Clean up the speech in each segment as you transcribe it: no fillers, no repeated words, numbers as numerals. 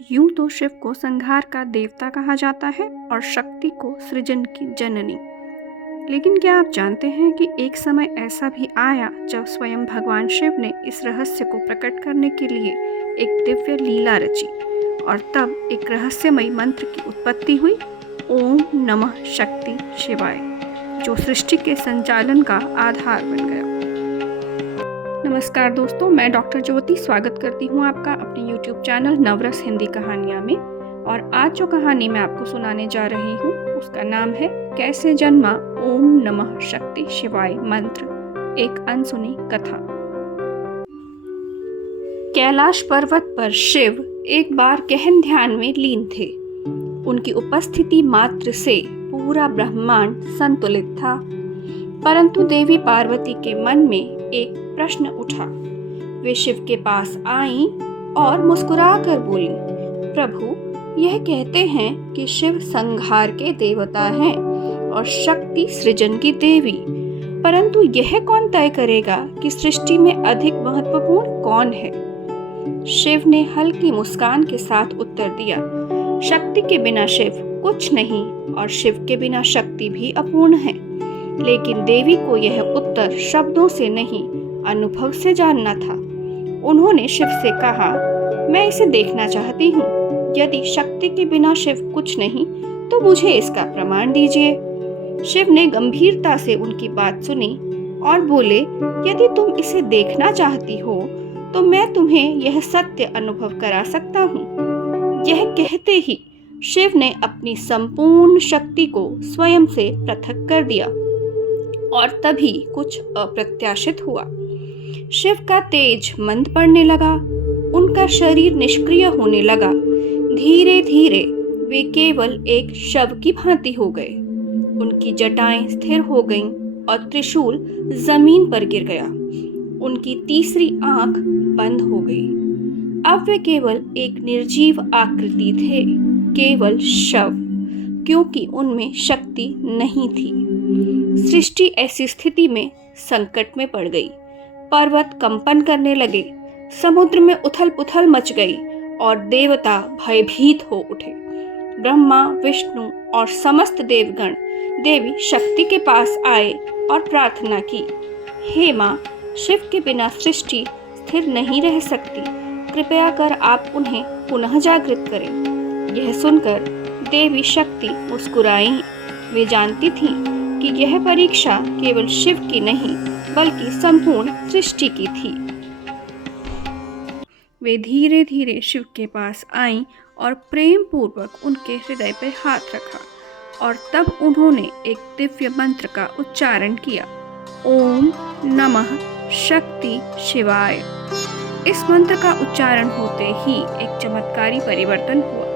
यूं तो शिव को संहार का देवता कहा जाता है और शक्ति को सृजन की जननी। लेकिन क्या आप जानते हैं कि एक समय ऐसा भी आया जब स्वयं भगवान शिव ने इस रहस्य को प्रकट करने के लिए एक दिव्य लीला रची और तब एक रहस्यमयी मंत्र की उत्पत्ति हुई, ओम नमः शक्ति शिवाय, जो सृष्टि के संचालन का आधार बन गया। नमस्कार दोस्तों, मैं डॉक्टर ज्योति स्वागत करती हूँ आपका अपने YouTube चैनल नवरस हिंदी कहानियाँ में। और आज जो कहानी मैं आपको सुनाने जा रही हूँ उसका नाम है कैसे जन्मा ओम नमः शक्ति शिवाय मंत्र, एक अनसुनी कथा। कैलाश पर्वत पर शिव एक बार गहन ध्यान में लीन थे। उनकी उपस्थिति मात्र से पूरा ब्रह्मांड संतुलित था। परंतु देवी पार्वती के मन में एक प्रश्न उठा। वे शिव के पास आईं और मुस्कुराकर बोली, प्रभु, यह कहते हैं कि शिव संहार के देवता हैं और शक्ति सृजन की देवी, परंतु यह कौन तय करेगा कि सृष्टि में अधिक महत्वपूर्ण कौन है? शिव ने हल्की मुस्कान के साथ उत्तर दिया, शक्ति के बिना शिव कुछ नहीं और शिव के बिना शक्ति भी अपूर्ण है। लेकिन देवी को यह उत्तर शब्दों से नहीं, अनुभव से जानना था। उन्होंने शिव से कहा, मैं इसे देखना चाहती हूँ। यदि शक्ति के बिना शिव कुछ नहीं तो मुझे इसका प्रमाण दीजिए। शिव ने गंभीरता से उनकी बात सुनी और बोले, यदि तुम इसे देखना चाहती हो तो मैं तुम्हें यह सत्य अनुभव करा सकता हूँ। यह कहते ही शिव ने अपनी संपूर्ण शक्ति को स्वयं से पृथक कर दिया और तभी कुछ अप्रत्याशित हुआ। शिव का तेज मंद पड़ने लगा, उनका शरीर निष्क्रिय होने लगा। धीरे धीरे वे केवल एक शव की भांति हो गए। उनकी जटाएं स्थिर हो गईं और त्रिशूल जमीन पर गिर गया। उनकी तीसरी आंख बंद हो गई। अब वे केवल एक निर्जीव आकृति थे, केवल शव, क्योंकि उनमें शक्ति नहीं थी। सृष्टि ऐसी स्थिति में संकट में पड़ गई। पर्वत कंपन करने लगे, समुद्र में उथल पुथल मच गई और देवता भयभीत हो उठे। ब्रह्मा, विष्णु और समस्त देवगण देवी शक्ति के पास आए और प्रार्थना की, हे माँ, शिव के बिना सृष्टि स्थिर नहीं रह सकती। कृपया कर आप उन्हें पुनः जागृत करें। यह सुनकर देवी शक्ति मुस्कुराईं। वे जानती थीं कि यह परीक्षा केवल शिव की नहीं बल्कि संपूर्ण सृष्टि की थी। वे धीरे धीरे शिव के पास आईं और प्रेम पूर्वक उनके हृदय पर हाथ रखा और तब उन्होंने एक दिव्य मंत्र का उच्चारण किया, ओम नमः शक्ति शिवाय। इस मंत्र का उच्चारण होते ही एक चमत्कारी परिवर्तन हुआ।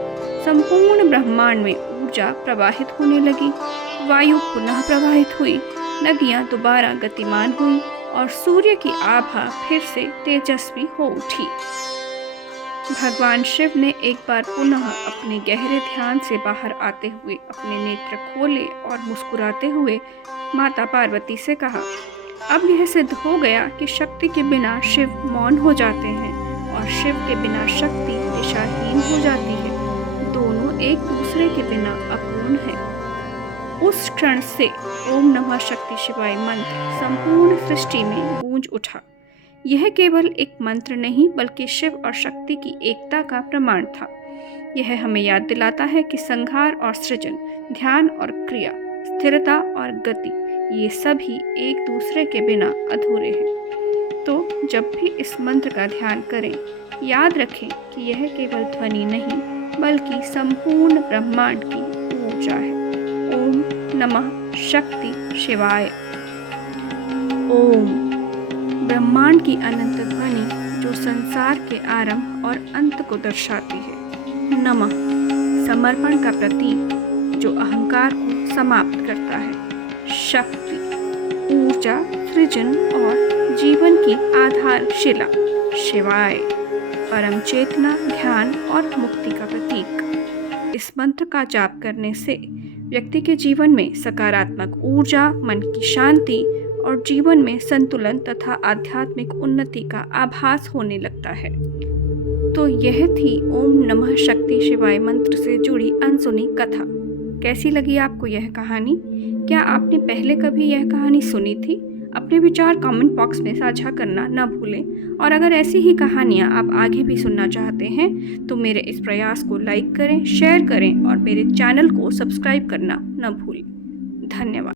संपूर्ण ब्रह्मांड में ऊर्जा प्रवाहित होने लगी। वायु पुनः प्रवाहित हुई, नदियां दोबारा गतिमान हुई और सूर्य की आभा फिर से तेजस्वी हो उठी। भगवान शिव ने एक बार पुनः अपने गहरे ध्यान से बाहर आते हुए अपने नेत्र खोले और मुस्कुराते हुए माता पार्वती से कहा, अब यह सिद्ध हो गया कि शक्ति के बिना शिव मौन हो जाते हैं और शिव के बिना शक्ति दिशाहीन हो जाती है। दोनों एक दूसरे के बिना अपूर्ण है। उस क्षण से ओम नमः शक्ति शिवाय मंत्र संपूर्ण सृष्टि में गूंज उठा। यह केवल एक मंत्र नहीं बल्कि शिव और शक्ति की एकता का प्रमाण था। यह हमें याद दिलाता है कि संहार और सृजन, ध्यान और क्रिया, स्थिरता और गति, ये सभी एक दूसरे के बिना अधूरे हैं। तो जब भी इस मंत्र का ध्यान करें, याद रखें कि यह केवल ध्वनि नहीं बल्कि संपूर्ण ब्रह्मांड की ऊर्जा है। ओम नमः शक्ति शिवाय। ओम, ब्रह्मांड की अनंत ध्वनि जो संसार के आरंभ और अंत को दर्शाती है। नमः, समर्पण का प्रतीक जो अहंकार को समाप्त करता है। शक्ति, ऊर्जा, सृजन और जीवन की आधारशिला। शिवाय, परम चेतना, ध्यान और मुक्ति का प्रतीक। इस मंत्र का जाप करने से व्यक्ति के जीवन में सकारात्मक ऊर्जा, मन की शांति और जीवन में संतुलन तथा आध्यात्मिक उन्नति का आभास होने लगता है। तो यह थी ओम नमः शक्ति शिवाय मंत्र से जुड़ी अनसुनी कथा। कैसी लगी आपको यह कहानी? क्या आपने पहले कभी यह कहानी सुनी थी? अपने विचार कमेंट बॉक्स में साझा करना न भूलें। और अगर ऐसी ही कहानियाँ आप आगे भी सुनना चाहते हैं तो मेरे इस प्रयास को लाइक करें, शेयर करें और मेरे चैनल को सब्सक्राइब करना न भूलें। धन्यवाद।